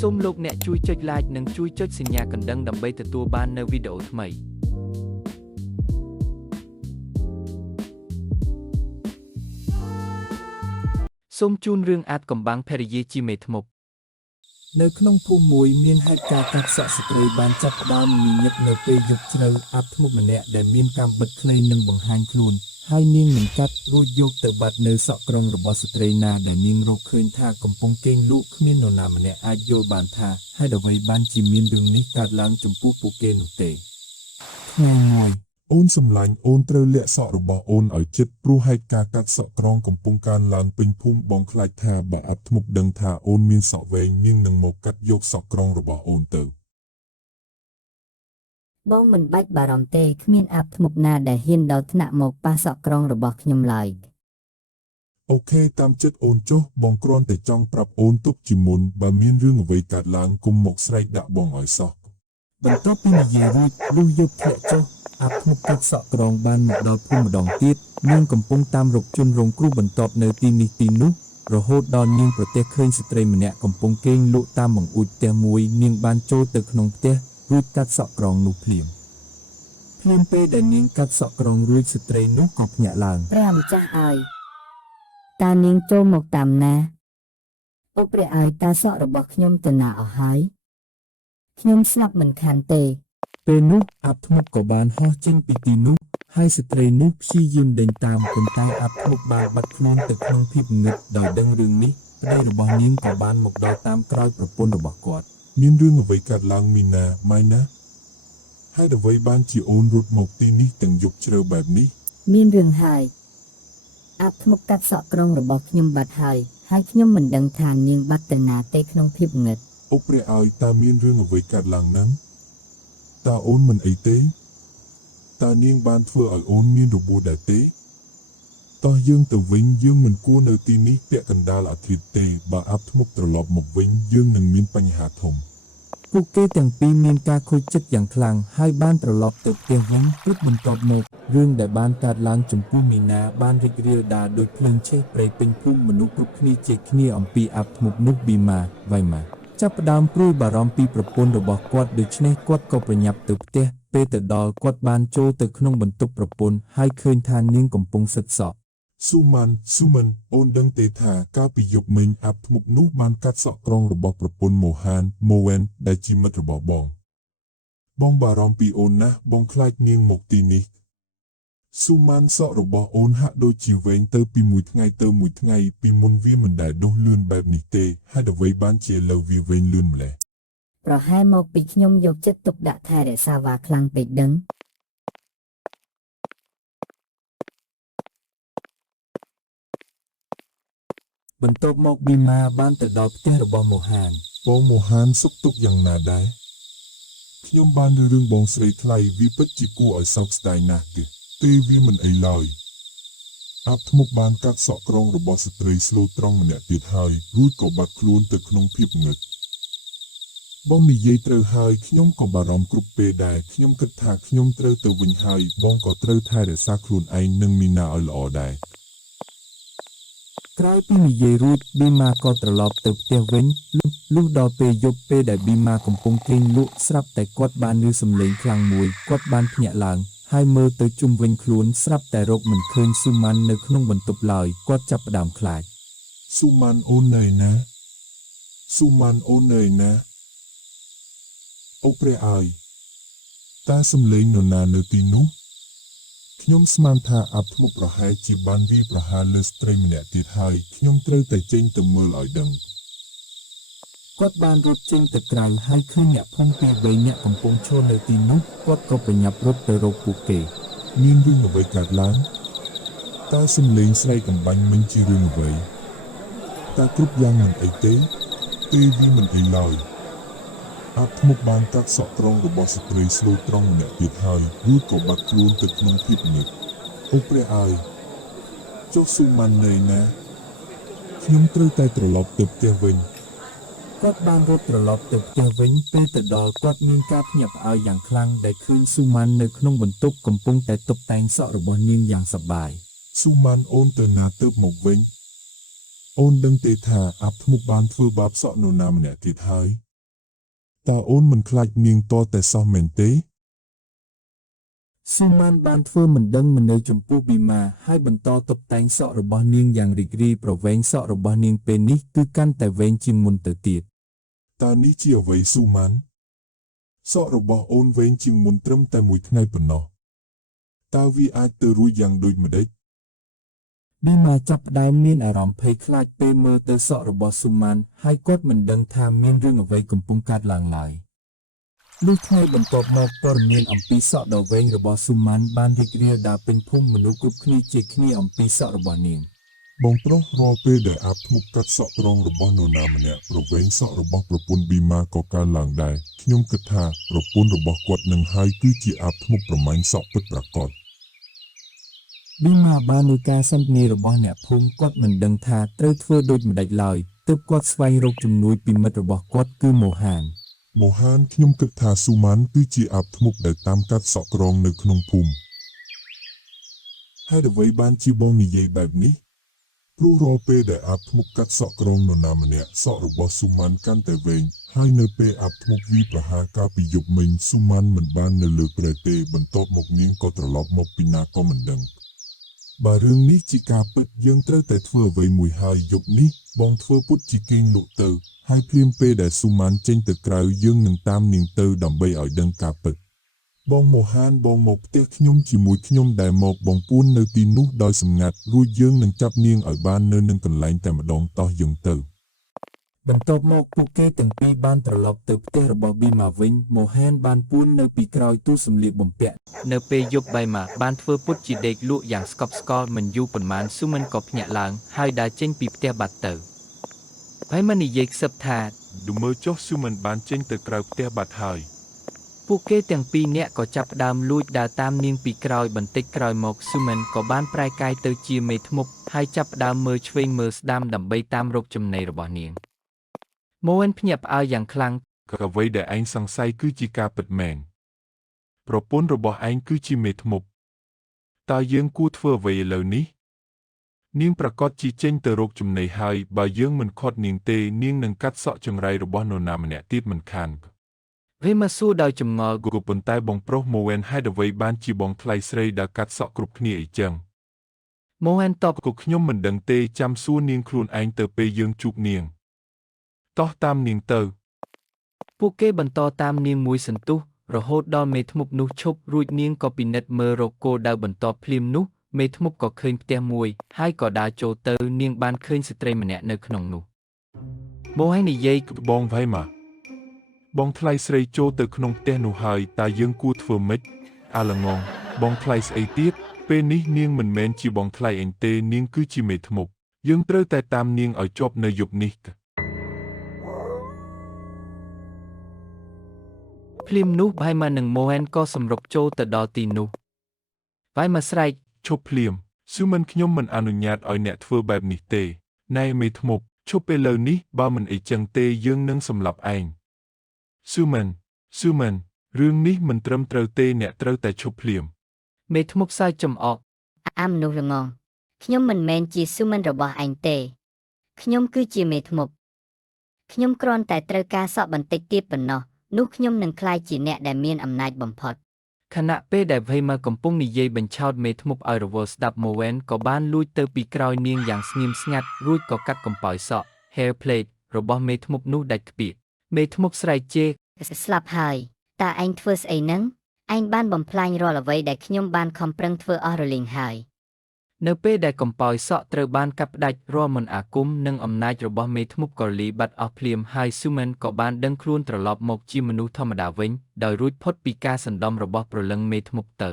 សូមលោកអ្នកជួយចុច like និងជួយចុចសញ្ញាកណ្ដឹងដើម្បីទទួលបាននូវវីដេអូថ្មីសូមជូនរឿងអាតកំបាំងភរិយាជាមេធ្មប់នៅក្នុងភូមិមួយមានហេតុការណ៍កាត់សក់ស្ត្រីបានចាប់ផ្ដើមញញឹកនៅពេលយប់ជ្រៅអាប់ធ្មប់ម្នាក់ដែលមានកាំបិតខ្លីនិងបង្ហាញខ្លួនហើយនាងនឹងកាត់រួចយកទៅបាត់នៅសក់ក្រុងរបស់ស្ត្រីណាដែលនាងរកឃើញថាកំពុងគេងលក់គ្មាននរណាម្នាក់អាចយល់បានថាហេតុអ្វីបានជាមានរឿងនេះកើតឡើងចំពោះពួកគេនោះទេថ្ងៃមួយអូនសម្លាញ់អូនត្រូវលាក់សក់របស់អូនឲ្យជិតព្រោះហេតុការណ៍កាត់សក់ក្រុងកំពុងកើនឡើងពេញភូមិបងខ្លាចថាបើអាប់ធ្មប់ដឹងថាអូនមានសក់វែងនាងនឹងមកកាត់យកសក់ក្រុងរបស់អូនទៅបងមិនបាច់បារម្ភទេគ្មានអាប់ធ្មប់ណាដែលហ៊ានដល់ថ្នាក់មកប៉ះសក់ក្រុងរបស់ខ្ញុំឡើយអូខេតាមចិត្តអូនចុះបងគ្រាន់តែចង់ប្រាប់អូនទុកជាមុនបើមានរឿងអ្វីកើតឡើងគុំមកស្រែកដាក់បងឲ្យសោះបន្ទាប់ពីនិយាយរួចលុះយប់ធ្លាក់ចុះអាប់ធ្មប់កាត់សក់ក្រុងបានមកដល់ភូមិម្ដងទៀតនាងកំពុងតាមរកជនរងគ្រោះបន្ទាប់នៅទីនេះទីនោះរហូតដល់នាងប្រទះឃើញស្ត្រីម្នាក់កំពុងគេងលក់តាមបង្អួចផ្ទះមួយនាងបានចូលទៅក្នុងផ្ទះរួចកាត់សក់ក្រុងនោះភ្លាមពេលដែលនាងកាត់សក់ក្រុងរួចស្ត្រីនោះក៏ភ្ញាក់ឡើងព្រះម្ចាស់អើយតើនាងចូលមកតាមណាអូព្រះអើយតើសក់របស់ខ្ញុំទៅណាអស់ហើយខ្ញុំស្លាប់មិនខានទេពេលនោះអាប់ធ្មប់ក៏បានហោះចេញពីទីនោះហើយស្ត្រីនោះព្យាយាមដេញតាមប៉ុន្តែអាប់ធ្មប់បានបាត់ខ្លួនទៅក្នុងភាពងឹតដោយដឹងរឿងនេះប្តីរបស់នាងក៏បានមកដល់តាមក្រោយប្រពន្ធរបស់គាត់មានរឿងអ្វីកើតឡើងមីណាម៉ៃណាហើយអ្វីបានជាអូនរត់មកទីនេះទាំងយប់ជ្រៅបែបនេះមានរឿងហើយអាប់ធ្មប់កាត់សក់ក្រុងរបស់ខ្ញុំបាត់ហើយខ្ញុំមិនដឹងថានាងបាត់ទៅណាទេក្នុងភាពងឹតអូព្រះអើយតើមានរឿងអ្វីកើតឡើងហ្នឹងតើអូនមិនអីទេតើនាងបានធ្វើឲ្យអូនមានរបួសដែរទេតោះយើងទៅវិញយើងមិនគួរនៅទីនេះពាក់កណ្ដាលអាទិត្យទេបើអាប់ធ្មប់ត្រឡប់មកវិញយើងនឹងមានបញ្ហាធំពួកគេទាំងពីរមានការខូចចិត្តយ៉ាងខ្លាំងហើយបានត្រឡប់ទៅផ្ទះវិញព្រឹកបន្ទាប់មករឿងដែលបានកើតឡើងចំពោះមីណាបានរីករាលដាលដោយភ្លើងឆេះព្រៃពេញភូមិមនុស្សគ្រប់គ្នាជែកគ្នាអំពីអាប់ធ្មប់នោះប៊ីម៉ាវ៉ៃម៉ាចាប់ផ្ដើមព្រួយបារម្ភពីប្រពន្ធរបស់គាត់ដូច្នេះគាត់ក៏ប្រញាប់ទៅផ្ទះពេលទៅដល់គាត់បានចូលទៅក្នុងបន្ទប់ប្រពន្ធហើយឃើញថានាងកំពុងសិតសក់ស៊ូម៉ាន់អូនដឹងទេថាកាលពីយប់មិញអាប់ធ្មប់នោះបានកាត់សក់ក្រុងរបស់ប្រពន្ធម៉ូវែនដែលជាមិត្តរបស់បងបារម្ភពីអូនណាស់បងខ្លាចនាងមកទីនេះស៊ូម៉ាន់សក់របស់អូនហាក់ដូចជាវែងទៅពីមួយថ្ងៃទៅមួយថ្ងៃពីមុនវាមិនដែលដុះលឿនបែបនេះទេហើយអ្វីបានជាឥឡូវវាវែងលឿនម្ល៉េះប្រហែលមកពីខ្ញុំយកចិត្តទុកដាក់ថែរក្សាវ៉ាខ្លាំងពេកដឹងបន្ទាប់មកប៊ីម៉ាបានទៅដល់ផ្ទះរបស់ម៉ូហានបងម៉ូហានសុខទុក្ខយ៉ាងណាដែរខ្ញុំបានឮរឿងបងស្រីថ្លៃវាពិតជាគួរឲ្យសោកស្ដាយណាស់ទេវាមិនអីឡើយអាប់ធ្មប់បានកាត់សក់ក្រុងរបស់ស្ត្រីស្លូតត្រង់ម្នាក់ទៀតហើយរួចក៏បាត់ខ្លួនទៅក្នុងភាពងឹតបងនិយាយត្រូវហើយខ្ញុំក៏បារម្ភគ្រប់ពេលដែរខ្ញុំគិតថាខ្ញុំត្រូវទៅវិញហើយបងក៏ត្រូវថែរក្សាខ្លួនឯងនិងមីណាឲ្យល្អដែរក្រោយពីនិយាយរួចប៊ីម៉ាក៏ត្រឡប់ទៅផ្ទះវិញលុះដល់ពេលយប់ពេលដែលប៊ីម៉ាកំពុងគេងលក់ស្រាប់តែគាត់បានឮសំឡេងខ្លាំងមួយគាត់បានភ្ញាក់ឡើងហើយមើលទៅជុំវិញខ្លួនស្រាប់តែរកមិនឃើញស៊ូម៉ាន់នៅក្នុងបន្ទប់ឡើយគាត់ចាប់ផ្ដើមខ្លាចស៊ូម៉ាន់អូននៅណាស៊ូម៉ាន់អូននៅណាអូព្រះអើយតើសំឡេងនរណានៅទីនោះខ្ញុំស្មានថាអាប់ធ្មប់ប្រហែលជាបានវាយប្រហារលើស្ត្រីម្នាក់ទៀតហើយខ្ញុំត្រូវតែចេញទៅមើលឲ្យដឹងគាត់បានរត់ចេញទៅក្រៅហើយឃើញអ្នកភូមិពីរបីនាក់កំពុងឈរនៅទីនោះគាត់ក៏ប្រញាប់រត់ទៅរកពួកគេមានរឿងអ្វីកើតឡើងតើសំឡេងស្រីកំបាញ់មិញជារឿងអ្វីតើគ្រប់យ៉ាងមិនអីទេវាមិនអីឡើយអាប់ធ្មប់បានកាត់សក់ក្រុងរបស់ស្ត្រីស្លូតត្រង់ម្នាក់ទៀតហើយរួចក៏បាត់ខ្លួនទៅក្នុងភាពងឹតអូព្រះអើយចុះស៊ូម៉ាន់នៅណាខ្ញុំត្រូវតែត្រឡប់ទៅផ្ទះវិញគាត់បានរត់ត្រឡប់ទៅផ្ទះវិញពេលទៅដល់គាត់មានការភ្ញាក់ផ្អើលយ៉ាងខ្លាំងដែលឃើញស៊ូម៉ាន់នៅក្នុងបន្ទប់កំពុងតែតុបតែងសក់របស់នាងយ៉ាងសប្បាយស៊ូម៉ាន់អូនទៅណាទៅមកវិញអូនដឹងទេថាអាប់ធ្មប់បានធ្វើបាបសក់នរណាម្នាក់ទៀតហើយ តើអូនមិនខ្លាចនាងតតែសោះមែនទេ ស៊ូម៉ានបានធ្វើមិនដឹងមិននៅចំពោះប៊ីម៉ាហើយបន្តតុបតែងសក់របស់នាងយ៉ាងរីករាយប្រវែងសក់របស់នាងពេលនេះគឺកាន់តែវែងជាងមុនទៅទៀត តើនេះជាអ្វីស៊ូម៉ាន់សក់របស់អូនវែងជាងមុនត្រឹមតែមួយថ្ងៃប៉ុណ្ណោះតើវាអាចទៅរួចយ៉ាងដូចម្ដេច ប៊ីម៉ាចាប់ផ្ដើមមានអារម្មណ៍ភ័យខ្លាចពេលមើលទៅសក់របស់ស៊ូម៉ានហើយគាត់មិនដឹងថាមានរឿងអ្វីកំពុងកើតឡើងឡើយលុះថ្ងៃបន្ទាប់មកព័ត៌មានអំពីសក់ដ៏វែងរបស់ស៊ូម៉ានបានរីករាលដាលពេញភូមិមនុស្សគ្រប់គ្នាជាគ្នាអំពីសក់របស់នាង បងប្រុសរាល់ពេលដែលអាបធ្មប់កាត់សក់ក្រងរបស់នរណាម្នាក់ប្រវែងសក់របស់ប្រពន្ធប៊ីម៉ាក៏កើនឡើងដែរខ្ញុំគិតថាប្រពន្ធរបស់គាត់នឹងហើយគឺជាអាបធ្មប់ប្រមាញ់សក់ពិតប្រាកដ ប៊ីម៉ាបានលើការសន្ទនារបស់អ្នកភូមិគាត់មិនដឹងថាត្រូវធ្វើដូចម្តេចឡើយទើបគាត់ស្វែងរកជំនួយពីមិត្តរបស់គាត់គឺម៉ូហាន ម៉ូហានខ្ញុំគិតថាស៊ូម៉ាន់គឺជាអាបធ្មប់ដែលតាមកាត់សក់ក្រងនៅក្នុងភូមិហើយអ្វីបានជាបងនិយាយបែបនេះព្រោះរាល់ពេលដែលអាបធ្មប់កាត់សក់ក្រងនរណាម្នាក់សក់របស់ស៊ូម៉ាន់កាន់តែវែងហើយនៅពេលអាបធ្មប់វាប្រហារកាលពីយប់មិញស៊ូម៉ាន់មិនបាននៅលើព្រែទេបន្ទាប់មកនាងក៏ត្រឡប់មកពីណាក៏មិនដឹងបើរឿងនេះជាការពិតយើងត្រូវតែធ្វើអ្វីមួយហើយយប់នេះបងធ្វើពុតជាគេងលក់ទៅហើយភ្លាមពេលដែលស៊ូម៉ាន់ចេញទៅក្រៅយើងនឹងតាមនាងទៅដើម្បីឲ្យដឹងការពិតបងម៉ូហានបងមកផ្ទះខ្ញុំជាមួយខ្ញុំដែលមកបងពួននៅទីនោះដោយសម្ងាត់រួចយើងនឹងចាប់នាងឲ្យបាននៅនឹងកន្លែងតែម្ដងតោះយើងទៅ បន្ទាប់មកពួកគេទាំងពីរបានត្រឡប់ទៅផ្ទះរបស់ប៊ីម៉ាវិញម៉ូហានបានពួននៅពីក្រោយទូសម្លៀកបំពាក់នៅពេលយប់បៃម៉ាបានធ្វើពុតជាដេកលក់យ៉ាងស្កប់ស្កល់មិនយូរប៉ុន្មានស៊ូមិនក៏ភ្ញាក់ឡើងហើយដើរចេញពីផ្ទះបាត់ទៅហើយមិននិយាយខ្សឹបថា ดูមើលចុះស៊ូមិនបានចេញទៅក្រៅផ្ទះបាត់ហើយ ពួកគេទាំងពីរនាក់ក៏ចាប់ផ្ដើមលួចដើរតាមនាងពីក្រោយបន្តិចក្រោយមកស៊ូមិនក៏បានប្រែកាយទៅជាមេធ្មប់ហើយចាប់ផ្ដើមមើលឆ្វេងមើលស្ដាំដើម្បីតាមរកចំណីរបស់នាងម៉ូអិនភ្ញាក់ផ្អើលយ៉ាងខ្លាំង អ្វីដែលឯងសង្ស័យគឺជាការពិតមែនប្រពន្ធរបស់ឯងគឺជាមេធ្មប់តើយើងគួរធ្វើអ្វីឥឡូវនេះនាងប្រកាសជាចេញទៅរកចំណីហើយបើយើងមិនខាត់នាងទេនាងនឹងកាត់សក់ចង្រៃរបស់នរណាម្នាក់ទៀតមិនខាន វាមកសួរដោយចម្ងល់ ក៏ប៉ុន្តែបងប្រុសម៉ូវែនហេតុអ្វីបានជាបងថ្លៃស្រីដែលកាត់សក់គ្រប់គ្នាអីចឹង ម៉ូអិនតប ក៏ខ្ញុំមិនដឹងទេចាំសួរនាងខ្លួនឯងទៅពេលយើងជួបនាងតោះតាមនាងទៅ ពួកគេបន្តតាមនាងមួយសន្ទុះរហូតដល់មេធ្មប់នោះឈប់រួចនាងក៏ពិនិត្យមើលរកគោលដៅបន្តភ្លាមនោះមេធ្មប់ក៏ឃើញផ្ទះមួយហើយក៏ដើរចូលទៅនាងបានឃើញស្ត្រីម្នាក់នៅក្នុងនោះម៉ូហែននិយាយ បងវ៉ៃម៉ាបងថ្លៃស្រីចូលទៅក្នុងផ្ទះនោះហើយតើយើងគួរធ្វើម៉េចអាឡងងបងថ្លៃស្អីទៀតពេលនេះនាងមិនមែនជាបងថ្លៃអញទេនាងគឺជាមេធ្មប់យើងត្រូវតែតាមនាងឲ្យជាប់នៅយប់នេះ ភ្លាមនោះវ៉ៃម៉ានិងម៉ូហែនក៏សម្រុកចូលទៅដល់ទីនោះវ៉ៃម៉ាស្រែក ឈប់ភ្លាមស៊ូមិនខ្ញុំមិនអនុញ្ញាតឲ្យអ្នកធ្វើបែបនេះទេណែមេធ្មប់ឈប់ពេលឥឡូវនេះបើមិនអីចឹងទេយើងនឹងសម្លាប់ឯងស៊ូមិនរឿងនេះមិនត្រឹមត្រូវទេអ្នកត្រូវតែឈប់ភ្លាម មេធ្មប់សើចចំអក អាមនុស្សល្ងងខ្ញុំមិនមែនជាស៊ូមិនរបស់ឯងទេខ្ញុំគឺជាមេធ្មប់ខ្ញុំគ្រាន់តែត្រូវការសក់បន្តិចទៀតប៉ុណ្ណោះនោះខ្ញុំនឹងក្លាយជាអ្នកដែលមានអំណាចបំផុត ខណៈពេលដែលវ៉ៃម៉ាកំពុងនិយាយបញ្ឆោតមេធ្មប់ឲ្យរវល់ស្ដាប់ម៉ូវែនក៏បានលួចទៅពីក្រោយនាងយ៉ាងស្ងៀមស្ងាត់រួចក៏កាត់កំប៉ោយសក់ hair plate របស់មេធ្មប់នោះដាច់ខ្ពៀកមេធ្មប់ស្រែកជេរ ស្លាប់ហើយតើឯងធ្វើស្អីហ្នឹងឯងបានបំផ្លាញរាល់អ្វីដែលខ្ញុំបានខំប្រឹងធ្វើអស់រលីងហើយ នៅពេលដែលកំប៉ោយសក់ត្រូវបានកាត់ផ្ដាច់រាល់មន្តអាគមនិងអំណាចរបស់មេធ្មប់ក៏លីបាត់អស់ភ្លាមហើយស៊ូមិនក៏បានដឹងខ្លួនត្រឡប់មកជាមនុស្សធម្មតាវិញដោយរួចផុតពីការសណ្ដំរបស់ព្រលឹងមេធ្មប់ទៅ